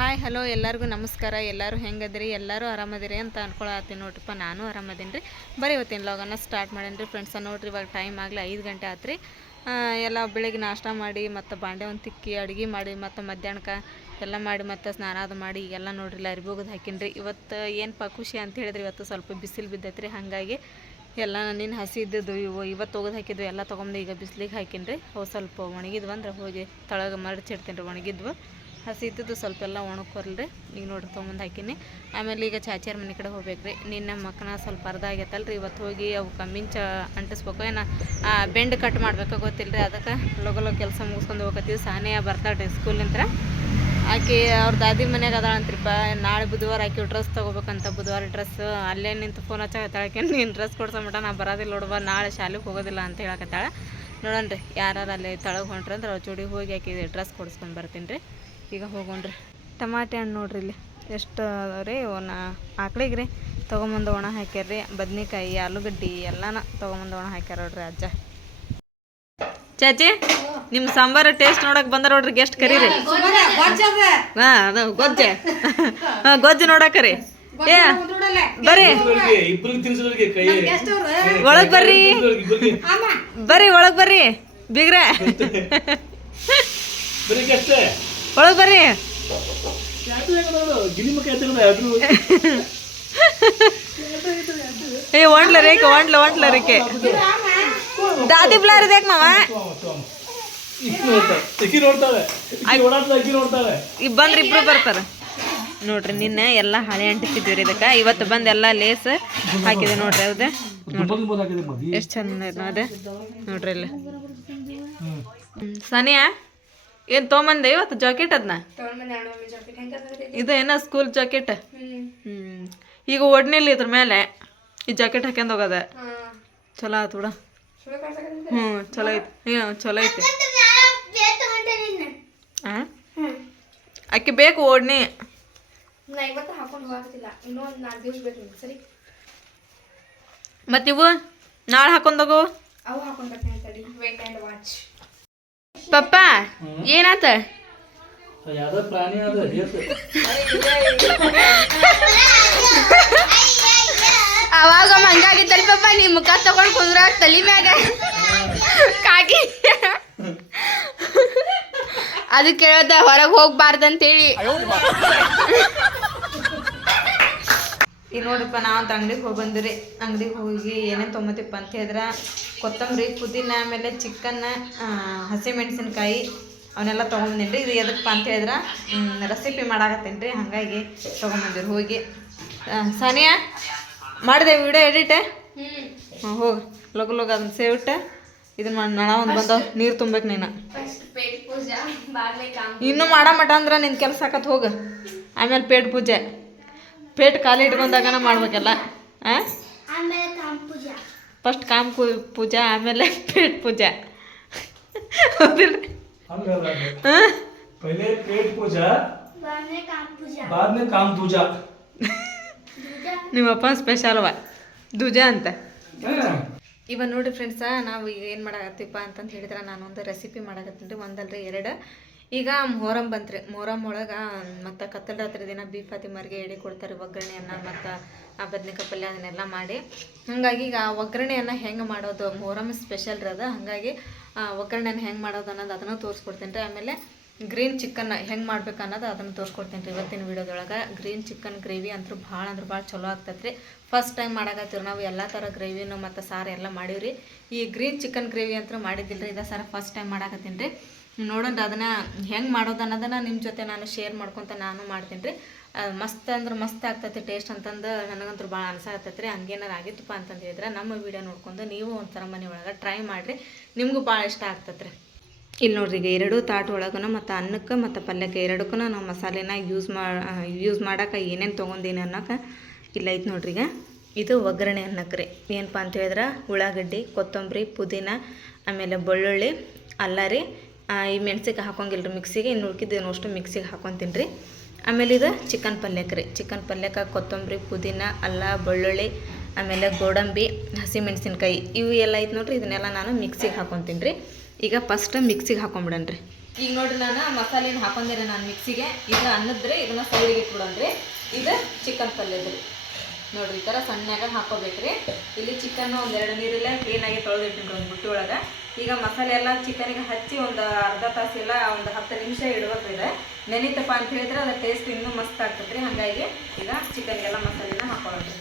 Hi hello ಎಲ್ಲರಿಗೂ ನಮಸ್ಕಾರ. ಎಲ್ಲರೂ ಹೆಂಗದ್ರಿ? ಎಲ್ಲರೂ ಆರಾಮದಿರಿ ಅಂತ ಅನ್ಕೊಳತ್ತೀನಿ ನೋಡ್ರಿಪ್ಪ, ನಾನು ಆರಾಮದೀನಿ ರೀ ಬರೀ ಇವತ್ತಿನ ಲಾಗನ್ನ ಸ್ಟಾರ್ಟ್ ಮಾಡೇನಿ ರೀ ಫ್ರೆಂಡ್ಸ ನೋಡ್ರಿ, ಇವಾಗ ಟೈಮ್ ಆಗಲಿ ಐದು ಗಂಟೆ ಆತ್ರಿ. ಎಲ್ಲ ಬೆಳಿಗ್ಗೆ ನಾಷ್ಟ ಮಾಡಿ, ಮತ್ತು ಬಾಂಡೆ ಒಂದು ತಿಕ್ಕಿ, ಅಡುಗೆ ಮಾಡಿ, ಮತ್ತು ಮಧ್ಯಾಹ್ನಕ್ಕೆ ಎಲ್ಲ ಮಾಡಿ, ಮತ್ತು ಸ್ನಾನ ಅದು ಮಾಡಿ, ಈಗೆಲ್ಲ ನೋಡ್ರಿ ಅರ್ಬಿ ಹೋಗೋದು ಹಾಕಿನ್ರಿ. ಇವತ್ತು ಏನಪ್ಪ ಖುಷಿ ಅಂತ ಹೇಳಿದ್ರಿ ಇವತ್ತು ಸ್ವಲ್ಪ ಬಿಸಿಲು ಬಿದ್ದೈತ್ರಿ, ಹಾಗಾಗಿ ಎಲ್ಲ ನಿನ್ನ ಹಸಿ ಇದ್ದಿದ್ದು ಇವು. ಇವತ್ತು ಹೋಗೋದು ಹಾಕಿದ್ವು, ಎಲ್ಲ ತೊಗೊಂಡು ಈಗ ಬಿಸಿಲಿಗೆ ಹಾಕಿನ್ರಿ. ರೀ ಅವು ಸ್ವಲ್ಪ ಒಣಗಿದ್ವು ಅಂದ್ರೆ ಹೋಗಿ ತಳಗೆ ಮರಚಿಡ್ತೀನಿ ರೀ ಒಣಗಿದ್ವು. ಹಸಿ ಇದ್ದದ್ದು ಸ್ವಲ್ಪ ಎಲ್ಲ ಒಣಕೊರ್ಲ್ರಿ ಈಗ ನೋಡಿರಿ ತೊಗೊಂಬಂದು ಹಾಕೀನಿ. ಆಮೇಲೆ ಈಗ ಚಾಚಿಯರ್ ಮನೆ ಕಡೆ ಹೋಗ್ಬೇಕು ರೀ ನಿನ್ನ ಮಕ್ಕನ ಸ್ವಲ್ಪ ಅರ್ಧ ಆಗೈತಲ್ಲ ರೀ ಇವತ್ತು ಹೋಗಿ ಅವು ಕಮ್ಮಿಂಚ ಅಂಟಿಸ್ಬೇಕು. ಏನೋ ಬೆಂಡ್ ಕಟ್ ಮಾಡ್ಬೇಕು ಗೊತ್ತಿಲ್ಲ ರೀ ಅದಕ್ಕೆ ಲಗು ಲಗು ಕೆಲಸ ಮುಗಿಸ್ಕೊಂಡು ಹೋಗತ್ತೀವಿ ಸಾನೇ ಬರ್ತಾಳೆ ಸ್ಕೂಲಿಂತ್ರ ಆಕೆ ಅವ್ರ ದಾದಿ ಮನ್ಯಾಗ ಅದಾಳಂತ್ರಿಪ್ಪ ನಾಳೆ ಬುಧವಾರ ಆಕೆ ಡ್ರೆಸ್ ತೊಗೋಬೇಕಂತ ಬುಧವಾರ ಡ್ರೆಸ್ ಅಲ್ಲೇ ನಿಂತು ಫೋನ್ ಹಚ್ಚಾಕತ್ತಾಳಕ್ಕೆ ನೀನು ಡ್ರೆಸ್ ಕೊಡ್ಸಮಟ ನಾ ಬರೋದಿಲ್ಲ ನೋಡುವ ನಾಳೆ ಶಾಲೆಗೆ ಹೋಗೋದಿಲ್ಲ ಅಂತ ಹೇಳಕತ್ತಾಳೆ. ನೋಡೋಣ ರೀ ಯಾರು ಅಲ್ಲಿ ತಳಗೆ ಹೊಂಟ್ರಿ ಅಂದ್ರೆ ಅವ್ರ ಜೋಡಿ ಹೋಗಿ ಆಕೆ ಡ್ರೆಸ್ ಕೊಡಿಸ್ಕೊಂಡು ಬರ್ತೀನಿ ರೀ ಈಗ ಹೋಗೋಣ್ರಿ. ಟಮಾಟೆ ಹಣ್ಣು ನೋಡ್ರಿ ಇಲ್ಲಿ. ಎಷ್ಟು ರೀ ಒಣ ಆಕಳಿಗೆ ರೀ ತೊಗೊಂಬಂದು ಒಣ ಹಾಕ್ಯಾರ್ರಿ. ಬದ್ನೆಕಾಯಿ ಆಲೂಗಡ್ಡಿ ಎಲ್ಲಾನ ತೊಗೊಂಬಂದು ಒಣ ಹಾಕ್ಯಾರ ನೋಡ್ರಿ ಅಜ್ಜ. ಚಾಚಿ ನಿಮ್ಮ ಸಾಂಬಾರ ಟೇಸ್ಟ್ ನೋಡಕ್ ಬಂದ ನೋಡ್ರಿ ಗೆಸ್ಟ್ ಕರೀರಿ. ಹಾ ಅದು ಗೊಜ್ಜೆ. ಹಾ ಗೊಜ್ಜೆ ನೋಡಕರಿ ಏ ಬರ್ರಿ. ಒಳಗ್ ಬರ್ರಿ. ಬರ್ರಿ ಒಳಗ್ ಬರ್ರಿ. ಬಿಗ್ರೆ. ಒಳಗ್ ಬರ್ರಿ. ಏ ಒಂಡ್ಲ ರೇಖೆ ಒಂಡ್ಲ ಒಂಡ್ಲ ರೇಖೆ ದಾದಿ ಬ್ಲಾರ್ ಇದೆ ಮಾವ? ಬಂದ್ರೆ ಇಬ್ರು ಬರ್ತಾರೆ. ನೋಡ್ರಿ ನಿನ್ನೆ ಎಲ್ಲ ಹಳೆ ಅಂಟಿಸಿದ್ವಿ ರೀ ಇದಕ್ಕೆ. ಇವತ್ತು ಬಂದು ಎಲ್ಲ ಲೇಸ್ ಹಾಕಿದೆ ನೋಡ್ರಿ ಹೌದಾ? ಎಷ್ಟು ಚಂದ ಅದೇ ನೋಡ್ರಿ ಇಲ್ಲಿ. ಸಾನಿಯಾ? ಏನು ತೊಗೊಂಬಂದೆ ಇವತ್ತು ಜಾಕೆಟ್ ಅದನ್ನ ಇದು ಏನ ಸ್ಕೂಲ್ ಜಾಕೆಟ್? ಹ್ಮ್. ಈಗ ಒಡ್ನಿಲ್ಲ ಇದ್ರ ಮೇಲೆ ಈ ಜಾಕೆಟ್ ಹಾಕ್ಯಂಡ್ ಹೋಗದ. ಚಲೋ ಆತು ಬಿಡ. ಹ್ಞೂ ಚಲೋ ಐತಿ. ಹ್ಞೂ ಚಲೋ ಐತಿ? ಅಕ್ಕಿ ಬೇಕು ಓಡ್ನಿ ಮತ್ತಿವು ನಾಳೆ ಹಾಕೊಂಡೋಗು ಅವು ಹಾಕೊಂಡು ವಾಚ್ ಪಪ್ಪ ಏನಾತ? ಯಾವ್ದೋ ಪ್ರಾಣಿ ಅದ ಹೇತು ಅವಾಗ ಹಂಗಾಗಿತ್ತಲ್ಲ ಪಪ್ಪ ನೀ ಮುಖ ತಗೊಂಡ್ ಕುಂದ್ರ ತಲಿ ಮ್ಯಾಗ. ಕಾಕಿ. ಅದು ಕೇಳದ ಹೊರಗೆ ಹೋಗ್ಬಾರ್ದಂತೇಳಿ. ಈಗ ನೋಡಪ್ಪ ನಾವು ಅಂತ ಅಂಗಡಿಗೆ ಹೋಗಿ ಬಂದ್ರಿ ಅಂಗಡಿಗೆ ಹೋಗಿ ಏನೇನು ತೊಗೊಂಬತ್ತಿಪ್ಪ ಅಂತ ಹೇಳಿದ್ರೆ ಕೊತ್ತಂಬರಿ ಪುದೀನ ಆಮೇಲೆ ಚಿಕನ್ ಹಸಿಮೆಣಸಿನ್ಕಾಯಿ ಅವನ್ನೆಲ್ಲ ತೊಗೊಂಬಂದಿನಿ ರೀ. ಇದು ಎದಕ್ಕಪ್ಪ ಅಂತ ಹೇಳಿದ್ರೆ ರೆಸಿಪಿ ಮಾಡಾಕತ್ತೀನಿ ರೀ. ಹಾಗಾಗಿ ತೊಗೊಂಬಂದಿರಿ ಹೋಗಿ. ಸಾನಿಯಾ ಮಾಡಿದೆ ವಿಡಿಯೋ ಎಡಿಟ್? ಹಾಂ ಹೋಗಿ. ಲಗು ಲಗು ಅದನ್ನ ಸೇವಿಟ್ಟು ಇದನ್ನ ಮಾಡಿ ನಳ ಒಂದು ಬಂದವ ನೀರು ತುಂಬಬೇಕು ನೀನು. ಇನ್ನೂ ಮಾಡೋ ಮಟ ಅಂದ್ರೆ ನಿನ್ನ ಕೆಲಸ ಆಕತ್ ಹೋಗು. ಆಮೇಲೆ ಪೇಟ್ ಪೂಜೆ. ಪೇಟ್ ಖಾಲಿ ಇಟ್ಕೊಂಡಾಗನ ಮಾಡ್ಬೇಕಲ್ಲ ಆ ಆಮೇಲೆ ಕಾಮ್ ಪೂಜಾ ಫಸ್ಟ್ ಕಾಮ್ ಕು ಪೂಜಾ ಆಮೇಲೆ ಪೇಟ್ ಪೂಜೆ ಹೌದಿಲ್ರಿ ಹಂಗಲ್ಲ ಆ? ಪಹಲೆ ಪೇಟ್ ಪೂಜಾ ಬಾರ್ಲೆ ಕಾಮ್ ಪೂಜಾ बाद में काम दूजा ನಿಮ್ಮಪ್ಪ ಸ್ಪೆಷಲ್ವ ದುಜ ಅಂತ हाँ। ಇವಾಗ ನೋಡಿ ಫ್ರೆಂಡ್ಸ ನಾವು ಈಗ ಏನು ಮಾಡಾಕತ್ತೀವಪ್ಪ ಅಂತಂದು ಹೇಳಿದ್ರೆ ನಾನು ಒಂದು ರೆಸಿಪಿ ಮಾಡಾಕತ್ತೀನಿ ರೀ ಒಂದಲ್ರಿ ಎರಡು ಈಗ ಮೊಹರಂ ಬಂತ್ರಿ. ಮೊಹರಂ ಒಳಗೆ, ಮತ್ತು ಕತ್ತಲ ರಾತ್ರಿ ದಿನ ಬಿ ಫಾತಿಮಾರಿಗೆ ಎಡೆ ಕೊಡ್ತಾರೆ ಒಗ್ಗರಣೆಯನ್ನು ಮತ್ತು ಆ ಬದ್ನಿಕಾಯಿ ಪಲ್ಯ ಅದನ್ನೆಲ್ಲ ಮಾಡಿ. ಹಾಗಾಗಿ ಈಗ ಒಗ್ಗರಣೆಯನ್ನು ಹೆಂಗೆ ಮಾಡೋದು, ಮೊಹರಂ ಸ್ಪೆಷಲ್ ರೀ ಅದು. ಹಾಗಾಗಿ ಒಗ್ಗರಣೆನ ಹೆಂಗೆ ಮಾಡೋದು ಅನ್ನೋದು ಅದನ್ನು ತೋರಿಸ್ಕೊಡ್ತೀನಿ ರೀ. ಆಮೇಲೆ ಗ್ರೀನ್ ಚಿಕನ್ ಹೆಂಗೆ ಮಾಡ್ಬೇಕು ಅನ್ನೋದು ಅದನ್ನು ತೋರಿಸ್ಕೊಡ್ತೀನಿ ರೀ ಇವತ್ತಿನ ವಿಡಿಯೋದೊಳಗೆ. ಗ್ರೀನ್ ಚಿಕನ್ ಗ್ರೇವಿ ಅಂತೂ ಭಾಳ ಅಂದ್ರೆ ಭಾಳ ಚಲೋ ಆಗ್ತೈತೆ ರೀ. ಫಸ್ಟ್ ಟೈಮ್ ಮಾಡಾಕತ್ತೀವಿ ನಾವು ಎಲ್ಲ ಥರ ಗ್ರೇವಿನೂ ಮತ್ತು ಸಾರು ಎಲ್ಲ ಮಾಡೀವಿ ರೀ ಈ ಗ್ರೀನ್ ಚಿಕನ್ ಗ್ರೇವಿ ಅಂತೂ ಮಾಡಿದ್ದಿಲ್ಲ ರೀ ಇದು ಸರ ಫಸ್ಟ್ ಟೈಮ್ ಮಾಡಾಕತ್ತೀನಿ ರೀ. ನೋಡೋಣ, ಅದನ್ನು ಹೆಂಗೆ ಮಾಡೋದು ಅನ್ನೋದನ್ನು ನಿಮ್ಮ ಜೊತೆ ನಾನು ಶೇರ್ ಮಾಡ್ಕೊತ ನಾನು ಮಾಡ್ತೀನಿ ರೀ ಮಸ್ತ್ ಅಂದ್ರೆ ಮಸ್ತ್ ಆಗ್ತೈತಿ ಟೇಸ್ಟ್ ಅಂತಂದು ನನಗಂತೂ ಭಾಳ ಅನ್ಸಾಕತ್ತೈತೆ ರೀ ಹಂಗೇನಾರು ಆಗಿತ್ತಪ್ಪ ಅಂತಂದು ಹೇಳಿದ್ರೆ ನಮ್ಮ ವಿಡಿಯೋ ನೋಡ್ಕೊಂಡು ನೀವು ಒಂಥರ ಮನೆ ಒಳಗೆ ಟ್ರೈ ಮಾಡಿರಿ. ನಿಮಗೂ ಭಾಳ ಇಷ್ಟ ಆಗ್ತೈತೆ ರೀ ಇಲ್ಲಿ ನೋಡ್ರಿ ಈಗ ಎರಡು ತಾಟ್ ಒಳಗೂ ಮತ್ತು ಅನ್ನಕ್ಕೆ ಮತ್ತು ಪಲ್ಯಕ್ಕೆ ಎರಡಕ್ಕೂ ನಾವು ಮಸಾಲೆನ ಯೂಸ್ ಮಾಡಿ ಯೂಸ್ ಮಾಡೋಕೆ ಏನೇನು ತೊಗೊಂಡೀನಿ ಅನ್ನೋಕೆ ಇಲ್ಲ ಐತೆ ನೋಡ್ರಿ ಈಗ. ಇದು ಒಗ್ಗರಣೆ ಅನ್ನಕ್ಕೆ ರೀ. ಏನಪ್ಪ ಅಂತ ಹೇಳಿದ್ರೆ ಉಳ್ಳಾಗಡ್ಡಿ, ಕೊತ್ತಂಬರಿ, ಪುದೀನ, ಆಮೇಲೆ ಬೆಳ್ಳುಳ್ಳಿ, ಅಲ್ಲ ರೀ. ಈ ಮೆಣಸಿಗೆ ಹಾಕೋಂಗಿಲ್ಲ ರೀ ಮಿಕ್ಸಿಗೆ, ಇನ್ನು ಉಳ್ಕಿದ್ದೇನು ಅಷ್ಟು ಮಿಕ್ಸಿಗೆ ಹಾಕೊತೀನಿ ರೀ. ಆಮೇಲೆ ಇದು ಚಿಕನ್ ಪಲ್ಯಕ್ಕೆ ರೀ. ಚಿಕನ್ ಪಲ್ಯಕ್ಕೆ ಕೊತ್ತಂಬರಿ, ಪುದೀನ, ಅಲ್ಲ, ಬೆಳ್ಳುಳ್ಳಿ, ಆಮೇಲೆ ಗೋಡಂಬಿ, ಹಸಿಮೆಣಸಿನ್ಕಾಯಿ ಇವು ಎಲ್ಲ ಐತೆ ನೋಡ್ರಿ, ಇದನ್ನೆಲ್ಲ ನಾನು ಮಿಕ್ಸಿಗೆ ಹಾಕೊತೀನಿ ರೀ. ಈಗ ಫಸ್ಟ್ ಮಿಕ್ಸಿಗೆ ಹಾಕೊಂಬಿಡನ್ರಿ ಈಗ ನೋಡ್ರಿ ನಾನು ಮಸಾಲೆನ ಹಾಕೊಂಡಿರಿ ನಾನು ಮಿಕ್ಸಿಗೆ. ಇದು ಅನ್ನದ್ರೆ, ಇದನ್ನ ಸೈಡಿಗೆ ಇಟ್ಬಿಡೋಣ್ರಿ ಇದು ಚಿಕನ್ ಪಲ್ಯದ್ರಿ ನೋಡ್ರಿ, ಈ ಥರ ಸಣ್ಣಗೆ ಹಾಕೋಬೇಕ್ರಿ. ಇಲ್ಲಿ ಚಿಕನ್ ಎರಡು ನೀರೆಲ್ಲ ಕ್ಲೀನಾಗಿ ತೊಳೆದಿಟ್ಟು ಒಂದು ಬುಟ್ಟಿ ಒಳಗೆ. ಈಗ ಮಸಾಲೆ ಎಲ್ಲ ಚಿಕನಿಗೆ ಹಚ್ಚಿ ಒಂದು ಅರ್ಧ ತಾಸೆಲ್ಲ ಒಂದು ಹತ್ತು ನಿಮಿಷ ಇಡ್ಬೇಕ್ರಿ ನೆನೀತಪ್ಪ ಅಂತ ಹೇಳಿದ್ರೆ ಅದರ ಟೇಸ್ಟ್ ಇನ್ನೂ ಮಸ್ತ್ ಆಗ್ತೈತ್ರಿ. ಹಾಗಾಗಿ ಈಗ ಚಿಕನ್ಗೆಲ್ಲ ಮಸಾಲೆನ ಹಾಕೊಳ್ಳೋದ್ರಿ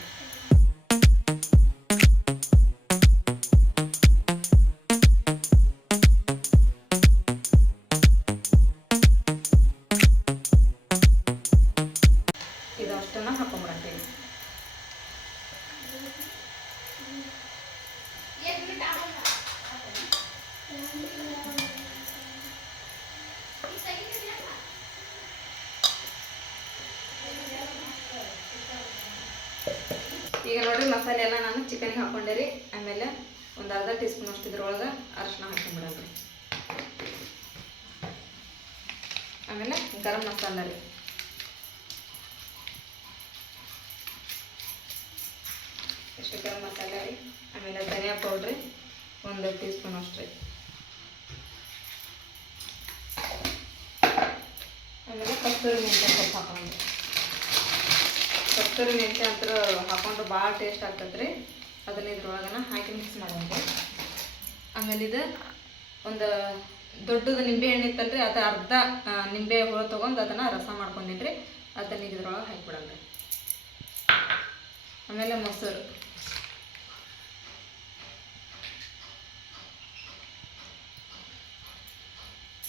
ಈಗ ನೋಡಿರಿ ಮಸಾಲೆ ಎಲ್ಲ ನಾನು ಚಿಕನ್ಗೆ ಹಾಕೊಂಡೆ ರೀ. ಆಮೇಲೆ ಒಂದು ಅರ್ಧ ಟೀ ಸ್ಪೂನ್ ಅಷ್ಟು ಇದ್ರೊಳಗೆ ಅರಿಶಿನ ಹಾಕೊಂಡ್ಬಿಡೋದ್ರಿ ಆಮೇಲೆ ಗರಂ ಮಸಾಲ ರೀ. ಎಷ್ಟು ಗರಂ ಮಸಾಲ ರೀ. ಆಮೇಲೆ ಧನಿಯಾ ಪೌಡ್ರಿ ಒಂದು ಟೀ ಸ್ಪೂನ್ ಅಷ್ಟು ರೀ. ಆಮೇಲೆ ಕಸ್ತೂರಿ ಮೆಂತ್ಯ ಕಸ್ತೂರಿ ಮೆಂತೆ ಅಂತೂ ಹಾಕೊಂಡ್ರೆ ಭಾಳ ಟೇಸ್ಟ್ ಆಗ್ತದೆ ರೀ ಅದನ್ನ ಇದ್ರೊಳಗನ ಹಾಕಿ ಮಿಕ್ಸ್ ಮಾಡೋದು. ಆಮೇಲೆ ಇದು ಒಂದು ದೊಡ್ಡದು ನಿಂಬೆ ಹಣ್ಣು ರೀ ಅದು ಅರ್ಧ ನಿಂಬೆ ಹುಳ ತೊಗೊಂಡು ಅದನ್ನು ರಸ ಮಾಡ್ಕೊಂಡಿನಿ ರೀ ಅದನ್ನ ಇದ್ರೊಳಗೆ ಹಾಕಿಬಿಡೋಣ ಆಮೇಲೆ ಮೊಸರು.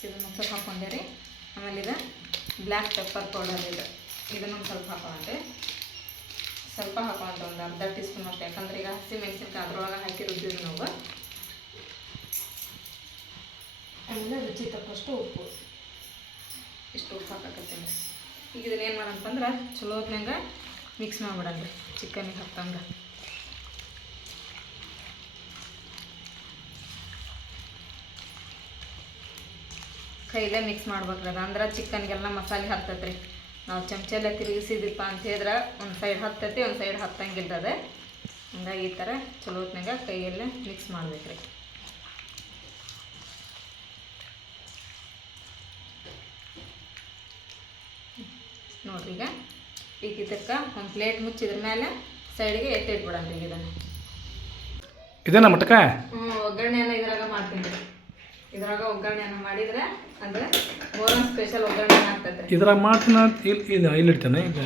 ಇದು ಮೊಸರು ಹಾಕೊಂಡೆ ರೀ ಆಮೇಲೆ ಇದು ಬ್ಲ್ಯಾಕ್ ಪೆಪ್ಪರ್ ಪೌಡರ್ ಇದು. ಇದನ್ನೊಂದು ಸ್ವಲ್ಪ ಹಾಕೊಂಡೆ ಸ್ವಲ್ಪ ಹಾಕೊಂಡು ಒಂದು ಅರ್ಧ ಟೀ ಸ್ಪೂನ್ ಅಷ್ಟು. ಯಾಕಂದ್ರೆ ಈಗ ಹಸಿ ಮೆಣಸಿನ್ಕಾಯಿ ಅದ್ರೊಳಗೆ ಹಾಕಿ ರುಬ್ಬಿದ್ರು ನಾವು ಆಮೇಲೆ ರುಚಿ ತಕ್ಕಷ್ಟು ಉಪ್ಪು. ಇಷ್ಟು ಉಪ್ಪು ಹಾಕಕತ್ತೀನಿ. ಈಗ ಇದನ್ನ ಏನು ಮಾಡಂತಂದ್ರೆ ಚಲೋ ಹೊತ್ನಂಗೆ ಮಿಕ್ಸ್ ಮಾಡ್ಬಿಡಂಗೆ ಚಿಕನಿಗೆ ಹಾಕ್ತಂಗೆ ಕೈಲೇ ಮಿಕ್ಸ್ ಮಾಡ್ಬೇಕ್ರಿ ಅದು. ಅಂದ್ರೆ ಚಿಕನ್ಗೆಲ್ಲ ಮಸಾಲೆ ಹತ್ತತ್ರಿ ನಾವು ಚಮಚೆಲ್ಲ ತಿರುಗಿಸಿದಿಪ್ಪ ಅಂತ ಹೇಳಿದ್ರೆ ಒಂದು ಸೈಡ್ ಹತ್ತೈತಿ ಒಂದು ಸೈಡ್ ಹತ್ತಂಗಿಲ್ಲ ಅದು ಹಂಗಾಗಿ ಈ ಥರ ಚಲೋ ಹೊತ್ನಾಗ ಕೈಯಲ್ಲೇ ಮಿಕ್ಸ್ ಮಾಡ್ಬೇಕ್ರಿ. ನೋಡ್ರಿ ಈಗ ಈಗ ಇದಕ್ಕೆ ಒಂದು ಪ್ಲೇಟ್ ಮುಚ್ಚಿದ್ರ ಮೇಲೆ ಸೈಡ್ಗೆ ಎತ್ತಿಟ್ಬಿಡೋಣ ಈಗ ಇದನ್ನು. ಇದನ್ನ ಮಟಕ? ಹ್ಞೂ ಒಗ್ಗರಣೆನ ಇದ್ರಾಗ ಮಾಡ್ತೀನಿ ರೀ. ಇದ್ರಾಗ ಒಗ್ಗರಣೆನ ಮಾಡಿದ್ರೆ ಅಂದ್ರೆ ಸ್ಪೆಷಲ್ ಒಗ್ಗರಣೆ ರೀ ಇದ್ರಾಗ ಮಾಡ್ತೀನಿ ಅಂತ ಇಲ್ಲಿ ಇದು ಇಲ್ಲಿ ಈಗ.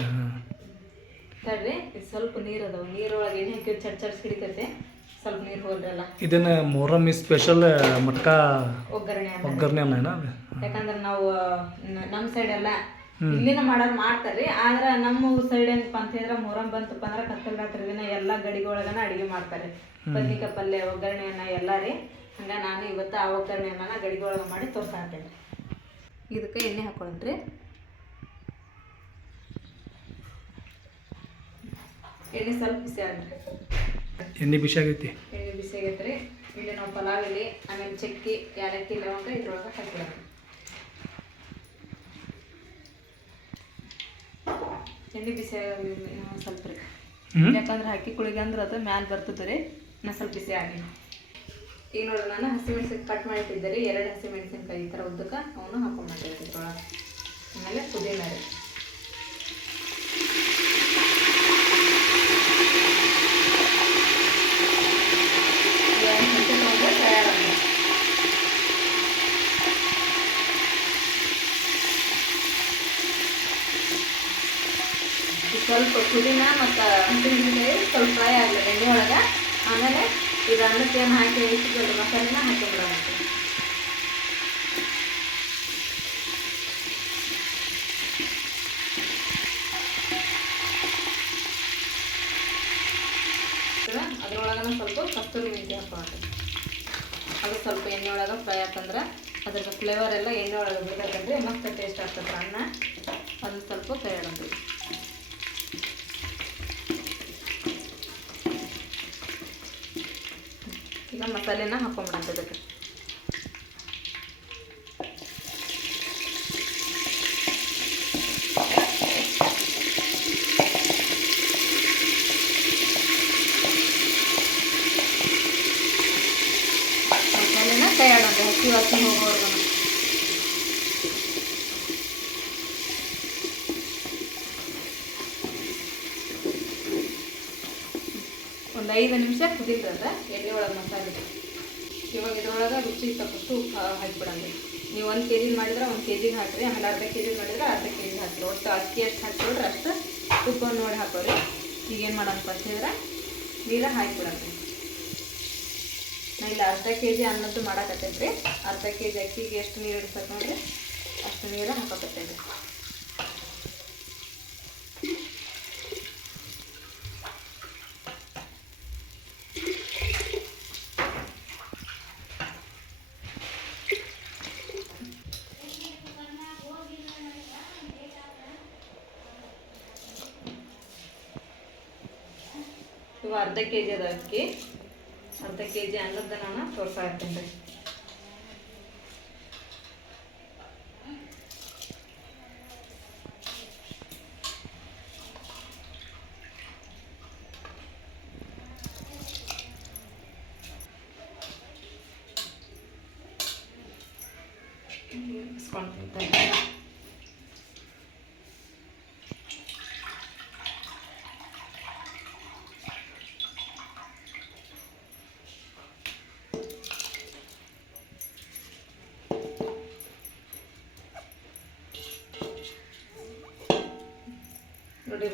ತಡ್ರಿ ಇದು ಸ್ವಲ್ಪ ನೀರು ಅದಾವ. ನೀರೊಳಗೆ ಎಣ್ಣೆ ಹಾಕಿ ಚಡ್ ಚಡ್ಸ್ ಹಿಡಿತೈತೆ ಸ್ವಲ್ಪ ನೀರು ಹೋದ್ರಲ್ಲ ಇದನ್ನ ಮೊಹರಮ್ ಸ್ಪೆಷಲ್ ಮಟಕ ಒಗ್ಗರಣೆ. ಒಗ್ಗರಣೆ ಅನ್ನ ಯಾಕಂದ್ರೆ ನಾವು ನಮ್ಮ ಸೈಡ್ ಎಲ್ಲ ಇಲ್ಲಿನ ಮಾಡೋದು ಮಾಡ್ತಾರ್ರಿ. ಆದ್ರೆ ನಮ್ಮ ಸೈಡ್ ಏನಪ್ಪ ಅಂತ ಹೇಳಿದ್ರೆ ಮೊಹರಂ ಬಂತಪ್ಪ ಅಂದ್ರೆ ಕತ್ತಲ್ ರಾತ್ರಿ ದಿನ ಎಲ್ಲ ಗಡಿಗೊಳಗನ ಅಡಿಗೆ ಮಾಡ್ತಾರೆ. ಬದ್ನಿಕಾಯಿ ಪಲ್ಯ ಒಗ್ಗರಣೆಯನ್ನ ಎಲ್ಲ ರೀ. ಹಂಗ ನಾನು ಇವತ್ತು ಆ ಒಗ್ಗರಣೆಯನ್ನ ಗಡಿಗೊಳಗೆ ಮಾಡಿ ತೋರ್ಸಾಕ್ತೇನೆ ಇದಕ್ಕೆ ಎಣ್ಣೆ ಹಾಕೊಳ್ರಿ ಎಣ್ಣೆ ಸ್ವಲ್ಪ ಬಿಸಿ ಆಗ್ರಿ ಎಣ್ಣೆ ಬಿಸಿ ಆಗೈತಿ ಎಣ್ಣೆ ಬಿಸಿ ಆಗೈತ್ರಿ ಇಲ್ಲಿ ನಾವು ಪಲಾವ್ ಎಲೆ ಆಮೇಲೆ ಚಕ್ಕಿ ಯಾಲಕ್ಕಿ ಲವಂಗ ಇದ್ರೊಳಗೆ ಹಾಕಿಲ್ಲ ಎಣ್ಣೆ ಬಿಸಿ ಸ್ವಲ್ಪ ರೀ. ಯಾಕಂದ್ರೆ ಹಾಕಿ ಕುಳಿಗೆ ಅಂದ್ರೆ ಅದು ಮ್ಯಾಲೆ ಬರ್ತದೆ ರೀ. ನಾ ಸ್ವಲ್ಪ ಬಿಸಿ ಆಗಿ ಈಗ ನೋಡ್ರಿ ನಾನು ಹಸಿಮೆಣಸಿನ ಕಟ್ ಮಾಡಿಟ್ಟಿದ್ದೆ ರೀ, ಎರಡು ಹಸಿಮೆಣ್ಸಿನ್ಕಾಯಿ ಈ ಥರ ಉದ್ದಕ್ಕೆ ಅವನು ಹಾಕೊಂಡ್ಬಿಟ್ಟಿರ್ತೀನಿ ಒಳಗೆ ಆಮೇಲೆ ಪುದೀನ ರೀ. ಸ್ವಲ್ಪ ಪುದೀನ ಮತ್ತು ಹಸಿಮೆಣಸಿನಕಾಯಿ ಸ್ವಲ್ಪ ಫ್ರೈ ಆಗಲಿ ಎಣ್ಣೆ ಒಳಗೆ. ಆಮೇಲೆ ಇದು ಅನ್ನಕ್ಕೆ ಏನು ಹಾಕಿ ಇಟ್ಟಿದ್ದಲ್ಲ ಮಸಾಲೆನ ಹಾಕಿಬಿಡೋಣ ಅದ್ರೊಳಗನ ಸ್ವಲ್ಪ ಕಸ್ತೂರಿ ಮೆಂತ್ಯ ಹಾಕೋಣ ಅದು ಸ್ವಲ್ಪ ಎಣ್ಣೆ ಒಳಗೆ ಫ್ರೈ ಆತಂದ್ರೆ ಅದ್ರ ಫ್ಲೇವರ್ ಎಲ್ಲ ಎಣ್ಣೆ ಒಳಗೆ ಬಿಡ್ಬೇಕಂದ್ರೆ ಮಸ್ತ್ ಟೇಸ್ಟ್ ಆಗ್ತದೆ. ಅನ್ನ ಅದು ಸ್ವಲ್ಪ ಫ್ರೈ ಮಸಾಲೆನ ಹಾಕೊಂಡ್ಬಿಡೋಣ ಅದಕ್ಕೆ ಮಸಾಲೆನ ಕೈಯಾಡೋದು ಹಸಿ ವಾಸನೆ ಹೋಗೋರ್ಗು ಒಂದು ಐದು ನಿಮಿಷ ಕುದೀತದ, ಎಣ್ಣೆ ಒಳಗೆ ಮಸಾಲೆ. ಇವಾಗ ಇದ್ರೊಳಗೆ ರುಚಿಗೆ ತಕ್ಕಷ್ಟು ಉಪ್ಪು ಹಾಕಿಬಿಡಂಗೆ. ನೀವು ಒಂದು ಕೆ ಜಿ ಮಾಡಿದ್ರೆ ಒಂದು ಕೆ ಜಿಗೆ ಹಾಕಿರಿ, ಆಮೇಲೆ ಅರ್ಧ ಕೆ ಜಿ ಮಾಡಿದ್ರೆ ಅರ್ಧ ಕೆ ಜಿ ಹಾಕಿರಿ. ಒಟ್ಟು ಅಕ್ಕಿ ಎಷ್ಟು ಹಾಕಿಬಿಟ್ರೆ ಅಷ್ಟು ಉಪ್ಪನ್ನು ನೋಡಿ ಹಾಕೋರಿ. ಈಗ ಏನು ಮಾಡೋಣಪ್ಪ ಅಂತಂದ್ರೆ ನೀರ ಹಾಕಿಬಿಡಂಗೆ ನಾ ಇಲ್ಲಿ ಅರ್ಧ ಕೆ ಜಿ ಅನ್ನದ್ದು ಮಾಡಕತ್ತೈತ್ರಿ. ಅರ್ಧ ಕೆ ಜಿ ಅಕ್ಕಿಗೆ ಎಷ್ಟು ನೀರು ಇಡ್ಬೇಕು ನೋಡ್ರಿ, ಅಷ್ಟು ನೀರು ಹಾಕೋಕತ್ತೇನೆ ಅರ್ಧ ಕೆ ಜಿ ಅದ ಅಕ್ಕಿ. ಅರ್ಧ ಕೆ ಜಿ ಅನ್ನದ ನಾನು ತೋರ್ಸಾಕತ್ತೀನಿ ರೀ. ಇಸ್ಕೊಂಡ್ಬಿಡ್ತಾರೆ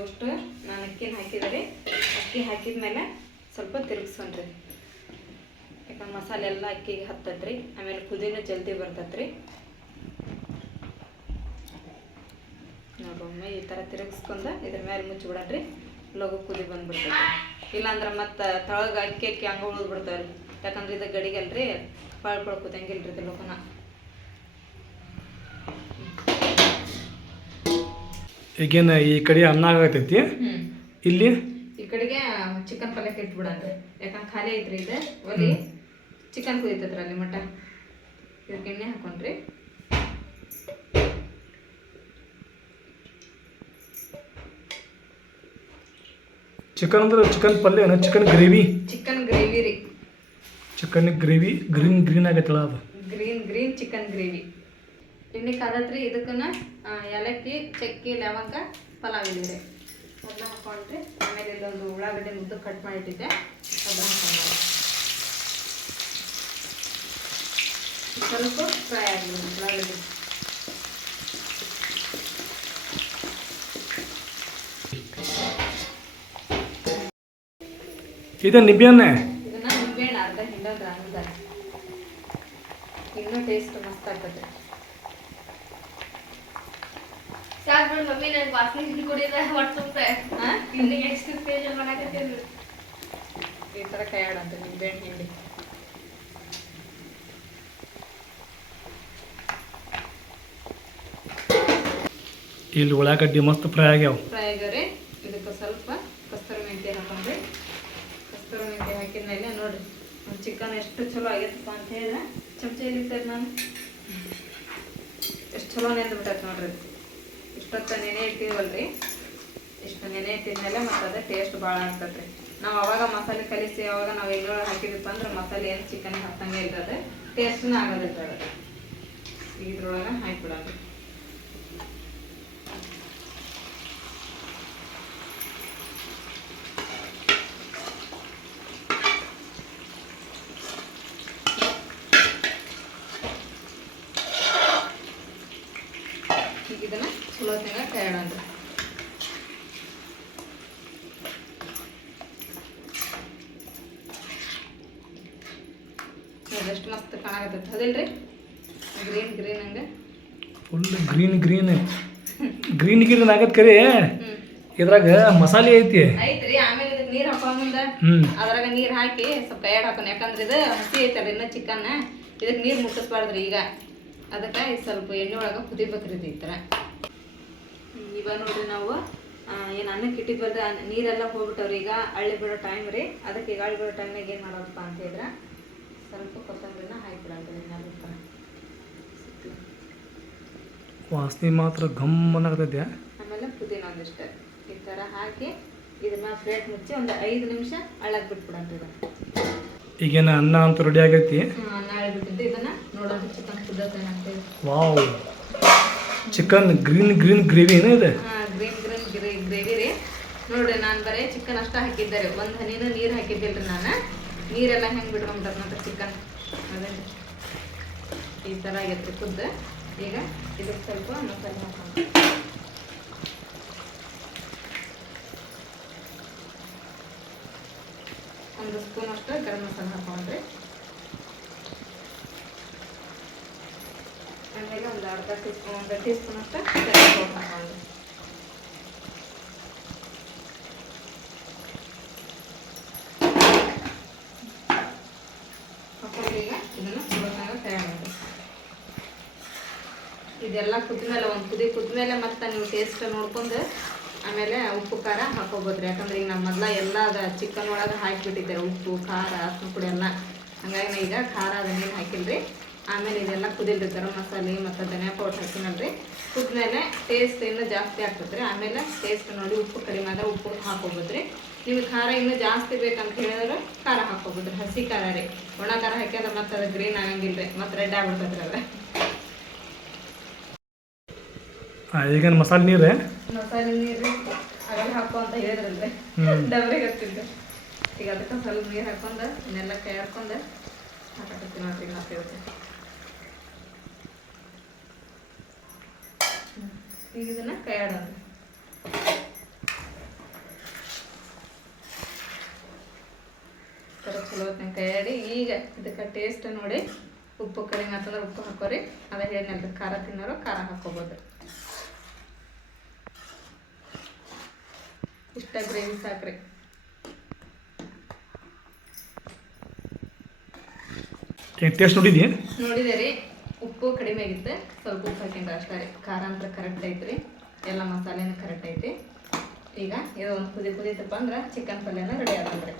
ಒಟ್ಟು ನಾನು ಅಕ್ಕಿನ ಹಾಕಿದರೆ ಅಕ್ಕಿ ಹಾಕಿದ ಮೇಲೆ ಸ್ವಲ್ಪ ತಿರುಗಿಸ್ಕೊಂಡ್ರಿ ಯಾಕಂದ್ರೆ ಮಸಾಲೆ ಎಲ್ಲ ಅಕ್ಕಿಗೆ ಹತ್ತತ್ರಿ, ಆಮೇಲೆ ಕುದಿನೂ ಜಲ್ದಿ ಬರ್ತತ್ರಿ. ನೋಡ್ರಿ ಒಮ್ಮೆ ಈ ಥರ ತಿರುಗಿಸ್ಕೊಂಡು ಇದ್ರ ಮೇಲೆ ಮುಚ್ಚಿಬಿಡ್ರಿ ಲಘು ಕುದಿ ಬಂದ್ಬಿಡ್ತೈತೆ. ಇಲ್ಲಾಂದ್ರೆ ಮತ್ತೆ ತಳಗ ಅಕ್ಕಿ ಅಕ್ಕಿ ಹಂಗೆ ಉಳಿದ್ಬಿಡ್ತಾವ್ರಿ ಯಾಕಂದ್ರೆ ಇದು ಗಡಿಗಲ್ರಿ ಪಳ್ ಪಳ್ ಕುದಂಗಿಲ್ರಿ ಇದು ಈಗೇನು ಈ ಕಡೆ ಅನ್ನ ಆಗತೈತಿ. ಇಲ್ಲಿ? ಈ ಕಡೆಗೆ ಚಿಕನ್ ಪಲ್ಯ ಪಲ್ಯಕ್ಕೆ ಇಟ್ಬಿಡನ್ರಿ ಯಾಕಂದ್ರೆ ಖಾಲಿ ಐತ್ರಿ ಇದು. ಒಲಿ ಚಿಕನ್ ಕುದಿತೈತ್ರಿ ಅಲ್ಲಿ ಮಟ. ಇದಕ್ಕೆ ಎಣ್ಣೆ ಹಾಕೊಂಡ್ರಿ. ಚಿಕನ್ ಅಂದ್ರೆ ಚಿಕನ್ ಪಲ್ಯ ಚಿಕನ್ ಗ್ರೇವಿ ಚಿಕನ್ ಗ್ರೇವಿ ರೀ. ಚಿಕನ್ ಗ್ರೇವಿ ಗ್ರೀನ್ ಗ್ರೀನ್ ಆಗೈತಲ್ಲ ಅದು. ಗ್ರೀನ್ ಗ್ರೀನ್ ಚಿಕನ್ ಗ್ರೇವಿ ಎಣ್ಣೆ ಕಾದತ್ರಿ ಇದಕ್ಕನ್ನ ಏಲಕ್ಕಿ, ಚಕ್ಕಿ, ಲವಂಗ, ಪಲಾವ್ ಇದ್ದೀರಿ ಅದನ್ನ ಹಾಕೊಂಡ್ರಿ, ಆಮೇಲೆ ಇಲ್ಲೊಂದು ಉಳ್ಳಾಗಡ್ಡೆ ಮುದ್ದು ಕಟ್ ಮಾಡಿಟ್ಟಿದ್ದೆ. ಅದನ್ನ ಹಾಕೊಂಡ್ರಿ ಸ್ವಲ್ಪ ಫ್ರೈ ಆಗಲಿ ಉಳ್ಳಾಗಡ್ಡೆ. ಇದು ನಿಂಬೆಹಣ್ಣೆ ಇದನ್ನ ನಿಂಬೆಹಣ್ಣು ಅರ್ಧ ಹಿಂಡೋದ್ರ ಅನ್ನದ ಇನ್ನೂ ಟೇಸ್ಟ್ ಮಸ್ತ್ ಆಗ್ತದೆ ಸಾಕ್ ಬಿಡು ಮಮ್ಮಿ ಹೊಟ್ಟೆ ತುಂಬೆ ಎಷ್ಟು ಮಾಡಕತ್ತೀನಿ ಈ ಥರ ಕೈ ಆಡಂತ ನಿಂಬೆಹಣ್ಣು ಹಿಂಡಿ. ಇಲ್ಲಿ ಉಳ್ಳಾಗಡ್ಡಿ ಮಸ್ತ್ ಫ್ರೈ ಆಗ್ಯಾವ. ಫ್ರೈ ಆಗ್ಯಾವ್ರಿ ಇದಕ್ಕೆ ಸ್ವಲ್ಪ ಕಸ್ತೂರಿ ಮೆಂತ್ಯ ಹಾಕೊಂಡ್ರಿ. ಕಸ್ತೂರಿ ಮೆಂತ್ಯ ಹಾಕಿದ್ಮೇಲೆ ನೋಡ್ರಿ ಚಿಕನ್ ಎಷ್ಟು ಚಲೋ ಆಗೈತಪ್ಪ ಅಂತ ಹೇಳಿದ್ರೆ ಚಮಚ ಇಲ್ಲಿರ್ತದೆ ನಾನು. ಎಷ್ಟು ಚಲೋ ನೆಂದು ಬಿಟ್ಟೈತೆ ನೋಡ್ರಿ. ಇಷ್ಟೊತ್ತ ನೆನೆ ಇಟ್ಟಿವಲ್ರಿ ಇಷ್ಟು ನೆನೆ ಇಟ್ಟಿದ್ಮೇಲೆ ಮತ್ತು ಅದು ಟೇಸ್ಟ್ ಭಾಳ ಆಗ್ತದ್ರಿ. ನಾವು ಅವಾಗ ಮಸಾಲೆ ಕಲಿಸಿ, ಅವಾಗ ನಾವು ಎಣ್ಣೆ ಹಾಕಿದ್ವಿ ಅಂದ್ರೆ ಮಸಾಲೆ ಏನು ಚಿಕನ್ ಹತ್ತಂಗೆ ಇರ್ತದೆ ಟೇಸ್ಟ್ನೂ ಆಗೋದಿರ್ತದೆ. ಇದ್ರೊಳಗೆ ಹಾಕಿಬಿಡೋದು ಈಗ ಇದನ್ನ ಚಲೋ ತಂಗ ಕೈಯಾಡೋದು ಎಷ್ಟು ಮಸ್ತ್ ಕಾಣಕತ್ತೈತೆ ಹೌದಿಲ್ರಿ ಗ್ರೀನ್ ಗ್ರೀನ್ ಹಂಗೆ full green green. Green green ಆಗತ್ ಕರಿ. ಇದ್ರಾಗ ಮಸಾಲೆ ಐತಿ. ಐತ್ರಿ ಆಮೇಲೆ ಇದಕ್ಕೆ ನೀರು ಹಾಕೋ ಹ್ಮ್. ಅದ್ರಾಗ ನೀರು ಹಾಕಿ ಸ್ವಲ್ಪ ಕೈಯಾಡ ಹಾಕೋಣ ಯಾಕಂದ್ರೆ ಇದು ಹಸಿ ಐತಲ್ಲ ಇನ್ನ ಚಿಕನ್ ಇದಕ್ಕೆ ನೀರು ಮುಟ್ಟಿಸ್ಬಾರ್ದ್ರಿ ಈಗ. ಅದಕ್ಕೆ ಸ್ವಲ್ಪ ಎಣ್ಣೆ ಒಳಗೆ ಕುದಿಬೇಕ್ರಿ ಇದು ಈ ಥರ ಇವಾಗ ನೋಡ್ರಿ ನಾವು ಏನು ಅನ್ನಕ್ಕೆ ಇಟ್ಟಿದ್ವಲ್ರಿ ನೀರೆಲ್ಲ ಹೋಗ್ಬಿಟ್ಟವ್ರಿ ಈಗ. ಹಳ್ಳಿ ಬಿಡೋ ಟೈಮ್ ರೀ. ಅದಕ್ಕೆ ಈಗ ಅಳ್ಳಿ ಬಿಡೋ ಟೈಮ್ನಾಗ ಏನು ಮಾಡೋದಪ್ಪ ಅಂತ ಹೇಳಿದ್ರೆ ಸ್ವಲ್ಪ ಕೊತ್ತಂಬರಿನ ಹಾಕಿಬಿಡಂತೀವಿ ಅದಕ್ಕೆ ವಾಸನೆ ಮಾತ್ರ ಅನ್ನಕತ್ತೈತೆ ಆಮೇಲೆ ಪುದೀನ ಒಂದಿಷ್ಟು. ಈ ಥರ ಹಾಕಿ ಇದನ್ನ ಪ್ಲೇಟ್ ಮುಚ್ಚಿ ಒಂದು ಐದು ನಿಮಿಷ ಅಳಕ್ ಬಿಟ್ಬಿಡಂತೀವಿ ಇದನ್ನ ಈಗೇನ ಅನ್ನ ಅಂತ ರೆಡಿ ಆಗೈತಿ? ಅನ್ನ ಬಿಟ್ಟಿದ್ದು ಇದನ್ನ ನೋಡೋದು ಚಿಕನ್ ಕುದ್ದತೇನೆ ಅಂತೇಳಿ wow. Chicken green green gravy ಏನೋ ಇದೆ. ಗ್ರೀನ್ ಗ್ರೀನ್ ಗ್ರೇ ಗ್ರೇವಿ ರೀ. ನೋಡ್ರಿ ನಾನು ಬರೀ ಚಿಕನ್ ಅಷ್ಟೇ ಹಾಕಿದ್ದೆ ರೀ. ಒಂದು ಹನಿನೂ ನೀರು ಹಾಕಿದ್ದಿಲ್ರಿ ನಾನು. ನೀರೆಲ್ಲ ಹೆಂಗೆ ಬಿಟ್ಕೊಂಬಿಟ್ಟದ ನೋಡ್ರಿ ಚಿಕನ್. ಅದೇ ಈ ಥರ ಆಗೈತೆ ಕುದ್ದು. ಈಗ ಇದಕ್ಕೆ ಸ್ವಲ್ಪ ಮಸಾಲೆ ಹಾಕೋಣ ಒಂದು ಸ್ಪೂನ್ ಅಷ್ಟು ಗರಂ ಮಸಾಲೆ ಹಾಕೊಂಡ್ರಿ ಆಮೇಲೆ ಒಂದು ಅರ್ಧ ಟೀ ಒಂದು ಟೀ ಸ್ಪೂನ್ ಅಷ್ಟು ಹಾಕೊಂಡ್ರಿ ಹಾಕೊಂಡು ಈಗ ಇದನ್ನು ಸುಡೋತನಕ ತಯಾರು ಮಾಡಿ ಇದೆಲ್ಲ ಕುದ್ಮೇಲೆ ಒಂದು ಕುದಿ ಕುದ್ಮೇಲೆ ಮತ್ತೆ ನೀವು ಟೇಸ್ಟ್ ನೋಡ್ಕೊಂಡು ಆಮೇಲೆ ಉಪ್ಪು, ಖಾರ ಹಾಕೋಬೋದ್ರಿ. ಯಾಕಂದ್ರೆ ಈಗ ನಮ್ಮ ಮೊದಲ ಎಲ್ಲ ಅದು ಚಿಕನ್ ಒಳಗೆ ಹಾಕಿಬಿಟ್ಟಿದ್ದಾರೆ ಉಪ್ಪು, ಖಾರ ಅರ್ಶಿನ ಪುಡಿ ಎಲ್ಲ. ಹಂಗಾಗಿ ಈಗ ಖಾರ ಅದನ್ನೇನು ಹಾಕಿಲ್ರಿ. ಆಮೇಲೆ ಇದೆಲ್ಲ ಕುದಿಲ್ರಿ, ಗರಂ ಮಸಾಲೆ ಮತ್ತು ಧನಿಯಾ ಪೌಡರ್ ಹಾಕಿನಲ್ರಿ. ಕುದ್ಮೇಲೆ ಟೇಸ್ಟ್ ಇನ್ನೂ ಜಾಸ್ತಿ ಆಗ್ತದ್ರಿ. ಆಮೇಲೆ ಟೇಸ್ಟ್ ನೋಡಿ ಉಪ್ಪು ಕಡಿಮೆ ಆದ್ರೆ ಉಪ್ಪು ಹಾಕೋಬೋದ್ರಿ. ನಿಮಗೆ ಖಾರ ಇನ್ನೂ ಜಾಸ್ತಿ ಬೇಕಂತ ಹೇಳಿದ್ರೆ ಖಾರ ಹಾಕೋಬೋದ್ರಿ. ಹಸಿ ಖಾರ ರೀ. ಒಣ ಖಾರ ಹಾಕಿದ್ರೆ ಮತ್ತೆ ಅದು ಗ್ರೀನ್ ಆಗಂಗಿಲ್ಲ ರೀ ಮತ್ತು ರೆಡ್ ಆಗ್ಬಿಡ್ತದ್ರಿ ಅದ. ಈಗೇನು ಮಸಾಲೆ ನೀರೇ? ಮಸಾಲೆ ನೀರು ಅವೆಲ್ಲ ಹಾಕೋ ಅಂತ ಹೇಳಿದ್ರಲ್ರಿ. ಡಬ್ರಿಗೆ ಹತ್ತಿದ್ದೆ ಈಗ ಅದಕ್ಕೆ ಸ್ವಲ್ಪ ನೀರು ಹಾಕೊಂಡು ಇನ್ನೆಲ್ಲ ಕೈ ಹಾಕೊಂಡು ಹಾಕಕತ್ತೀನಿ ನೋಡ್ರಿ ಈಗ ಈಗ ಇದನ್ನ ಕೈ ಆಡೋಣ ಥರ ಚಲೋ ಕೈ ಆಡಿ ಈಗ ಇದಕ್ಕೆ ಟೇಸ್ಟ್ ನೋಡಿ ಉಪ್ಪು ಕಡಿಮೆ ಆತಂದ್ರೆ ಉಪ್ಪು ಹಾಕೋರಿ ಅದ ಹೇಳಿ ಖಾರ ತಿನ್ನೋರು ಖಾರ ಹಾಕೋಬೋದು. ಇಷ್ಟ ಗ್ರೇವಿ ಸಾಕ್ರಿ. ಟೇಸ್ಟ್ ನೋಡಿದ್ಯಾ? ನೋಡಿದೆ ರೀ. ಉಪ್ಪು ಕಡಿಮೆ ಆಗಿತ್ತು. ಸ್ವಲ್ಪ ಉಪ್ಪು ಹಾಕಿಂದ ಅಷ್ಟೇ ರೀ. ಖಾರ ಅಂತ ಕರೆಕ್ಟ್ ಐತ್ರಿ. ಎಲ್ಲ ಮಸಾಲೆನೂ ಕರೆಕ್ಟ್ ಐತಿ ಈಗ ಇದು ಒಂದು ಕುದಿ ಕುದಿತಪ್ಪ ಅಂದ್ರೆ ಚಿಕನ್ ಪಲ್ಯನ ರೆಡಿ ಆಗಲ್ರಿ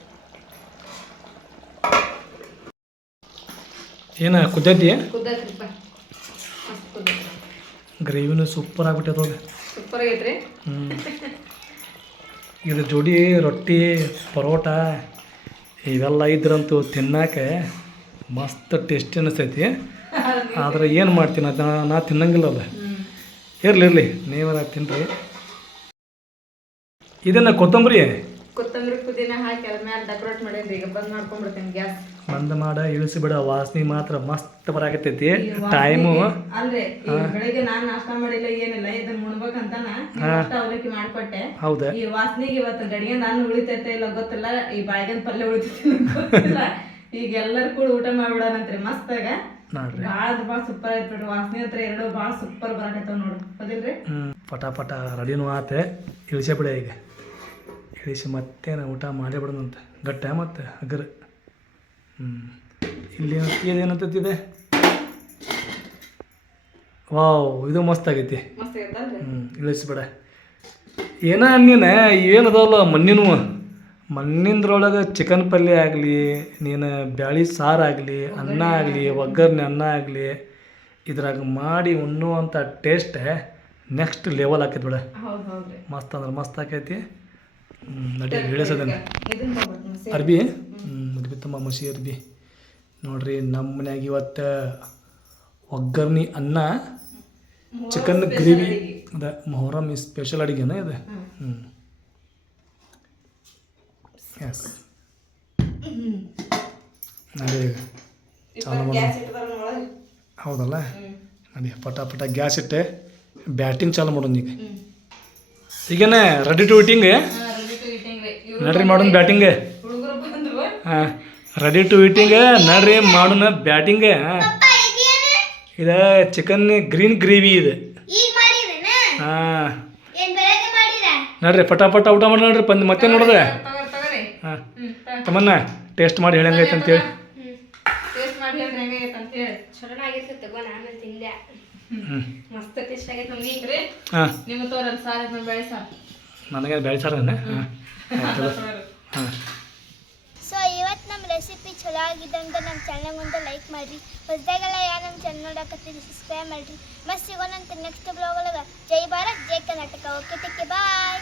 ಏನ ಕುದ್ದೈತಿ ಕುದ್ದೈತ್ರಿಪ್ಪ ಮಸ್ತ್ ಕುದ್ದೈತ್ರಿ ಗ್ರೇವಿನೂ ಸೂಪರ್ ಆಗ್ಬಿಟ್ಟೈತೆ ಸೂಪರ್ ಆಗೈತ್ರಿ. ಹ್ಞೂ ಇದ್ರ ಜೋಡಿ ರೊಟ್ಟಿ ಪರೋಟ ಇವೆಲ್ಲ ಇದ್ರಂತೂ ತಿನ್ನಾಕ ಮಸ್ತ್ ಟೇಸ್ಟಿ ಅನಿಸ್ತೈತಿ ಆದ್ರೆ ಏನು ಮಾಡ್ತೀನಿ? ಅದು ನಾ- ತಿನ್ನಂಗಿಲ್ಲಲ್ಲ. ಇರಲಿ ಇರಲಿ ನೀವೆಲ್ಲ ತಿನ್ನಿರಿ ಇದನ್ನು ಕೊತ್ತಂಬರಿ ಕೊತ್ತಂಬರಿ ಪುದೀನ ಹಾಕಿ ಅದ್ರ ಮೇಲೆ ಡೆಕೋರೇಟ್ ಮಾಡೇನ್ರಿ ಈಗ ಬಂದ್ ಮಾಡ್ಕೊಂಡ್ಬಿಡ್ತೀನಿ ಗ್ಯಾಸ್. ಬಂದ್ ಮಾಡ ಇಳಿಸಿ ಬಿಡ ವಾಸನೆ ಮಾತ್ರ ಮಸ್ತ್ ಬರಾಕತ್ತೈತಿ. ಟೈಮು ಅಂದ್ರೆ ಬೆಳಿಗ್ಗೆ ನಾನ್ ನಾಷ್ಟಾ ಮಾಡಿಲ್ಲ ಏನಿಲ್ಲ ಇದನ್ನ ಮುಣ್ಬೇಕಂತಾನ ಅವಲಕ್ಕಿ ಮಾಡ್ಕೊಟ್ಟೆ. ಹೌದ. ಈ ವಾಸನೆಗೆ ಇವತ್ತು ಗಡಿಗೆ ನಾನು ಉಳಿತೈತೆ ಇಲ್ಲ ಗೊತ್ತಿಲ್ಲ ಈ ಬಾಯಿಗನ್ ಪಲ್ಯ ಉಳಿತೈತಿ ಗೊತ್ತಿಲ್ಲ. ಈಗ ಎಲ್ಲರೂ ಕೂಡ ಊಟ ಮಾಡ್ಬಿಡೋಣಂತ್ರಿ ಮಸ್ತಾಗ ನೋಡ್ರಿ ಭಾಳ ಭಾಳ ಸೂಪರ್ ಐತ್ ಬಿಡ್ರಿ ವಾಸನೆ ಹತ್ರ ಎರಡು ಭಾಳ ಸೂಪರ್ ಬರಾಕತ್ತಾವ ನೋಡು. ಅದಿಲ್ರಿ ಪಟ ಪಟ ರೆಡಿನೂ ಆತೆ. ಇಳಿಸೇ ಬಿಡ ಈಗ. ಇಳಿಸಿ ಮತ್ತೇನು ಊಟ ಮಾಡೇ ಬಿಡೋದಂತ ಗಟ್ಟ ಮತ್ತೆ ಅಗರ್ ಹ್ಞೂ ಇಲ್ಲಿ ಏನಂತಿದೆ ವಾವ್ ಇದು ಮಸ್ತ್ ಆಗೈತಿ. ಹ್ಞೂ ಇಳಿಸ್ಬೇಡ. ಏನ ನೀನು ಏನದಲ್ಲ ಮಣ್ಣಿನೂ? ಮಣ್ಣಿಂದ್ರೊಳಗೆ ಚಿಕನ್ ಪಲ್ಯ ಆಗಲಿ ನೀನು ಬ್ಯಾಳಿ ಸಾರು ಆಗಲಿ ಅನ್ನ ಆಗಲಿ ಒಗ್ಗರಣೆ ಅನ್ನ ಆಗಲಿ ಇದ್ರಾಗ ಮಾಡಿ ಉಣ್ಣುವಂಥ ಟೇಸ್ಟೇ ನೆಕ್ಸ್ಟ್ ಲೆವೆಲ್ ಹಾಕೈತಿ ಬಿಡ ಮಸ್ತ್ ಅಂದ್ರೆ ಮಸ್ತ್ ಆಕೈತಿ. ನಡಿ ಇಳಿಸೋದನ್ನ ಅರ್ಬಿ? ಹ್ಞೂ ಅರ್ಬಿ ತುಂಬ ಮಸಿ ಅರ್ಬಿ. ನೋಡ್ರಿ ನಮ್ಮ ಮನ್ಯಾಗ ಇವತ್ತು ಒಗ್ಗರ್ಣಿ ಅನ್ನ ಚಿಕನ್ ಗ್ರೇವಿ ಅದ ಮೊಹರಮ್ ಸ್ಪೆಷಲ್ ಅಡುಗೆನ ಇದೆ? ಹ್ಞೂ ಎಸ್ ನಡಿ ಚಾಲು ಮಾಡು ಹೌದಲ್ಲ? ನಡಿ ಪಟ ಪಟ ಗ್ಯಾಸ್ ಇಟ್ಟೆ ಬ್ಯಾಟಿಂಗ್ ಚಾಲು ಮಾಡೋಣ ಈಗ. ಈಗೇನೆ ರೆಡಿ ಟು ಈಟಿಂಗ್ ನಡ್ರಿ ಮಾಡೋಣ ಬ್ಯಾಟಿಂಗ್. ಹಾಂ ರೆಡಿ ಟು ಈಟಿಂಗ್ ನಡ್ರಿ ಮಾಡೋಣ ಬ್ಯಾಟಿಂಗ್. ಇದು ಚಿಕನ್ ಗ್ರೀನ್ ಗ್ರೇವಿ ಇದು. ಹಾಂ ನಡ್ರಿ ಪಟ ಪಟ ಊಟ ಮಾಡಿ ನೋಡ್ರಿ ಪಂದ್ ಮತ್ತೆ ನೋಡಿದೆ. ತಗೋರಿ ತಗೋರಿ. ಹಾಂ ಹ್ಮ್ ತಮ್ಮನ್ನ ಟೇಸ್ಟ್ ಮಾಡಿ ಹೇಳಂಗೈತೆ ಅಂತೇಳಿ ಟೇಸ್ಟ್ ಮಾಡಿ ಹೇಳ್ರಿ ಅಂತ ಹೇಳಿ. ಚಲೋನಾಗಿರ್ತದೆ ತಗೋ ನಾನು ತಿಂದೆ. ಹ್ಞೂ ಮಸ್ತ್ ಟೇಸ್ಟ್ ಆಗೈತೆ ನಮ್ಗೆ. ರೀ ಹಾಂ. ನಿಮ್ಮ ತೋರಲ್ ಸಾರ್ ನಮ್ಮ ಬೆಳೆ ಸಾರ್ ನನಗೆ ಬೆಳೆಸಾರನ ಹಾಂ. ಸೊ ಇವತ್ತು ನಮ್ಮ ರೆಸಿಪಿ ಚಲೋ ಆಗಿದ್ದಂಗೆ ನಮ್ಮ ಚಾನಲ್ ಒಂದು ಲೈಕ್ ಮಾಡಿರಿ. ಹೊಸದಾಗೆಲ್ಲ ಯಾರು ನಮ್ಮ ಚಾನಲ್ ನೋಡಕತ್ತೀರಿ ಸಬ್ಸ್ಕ್ರೈಬ್ ಮಾಡಿರಿ. ಮತ್ತೆ ಸಿಗೋಣಂತ ನೆಕ್ಸ್ಟ್ ಬ್ಲಾಗ್ ಒಳಗೆ. ಜೈ ಭಾರತ್, ಜೈ ಕರ್ನಾಟಕ. Okay take bye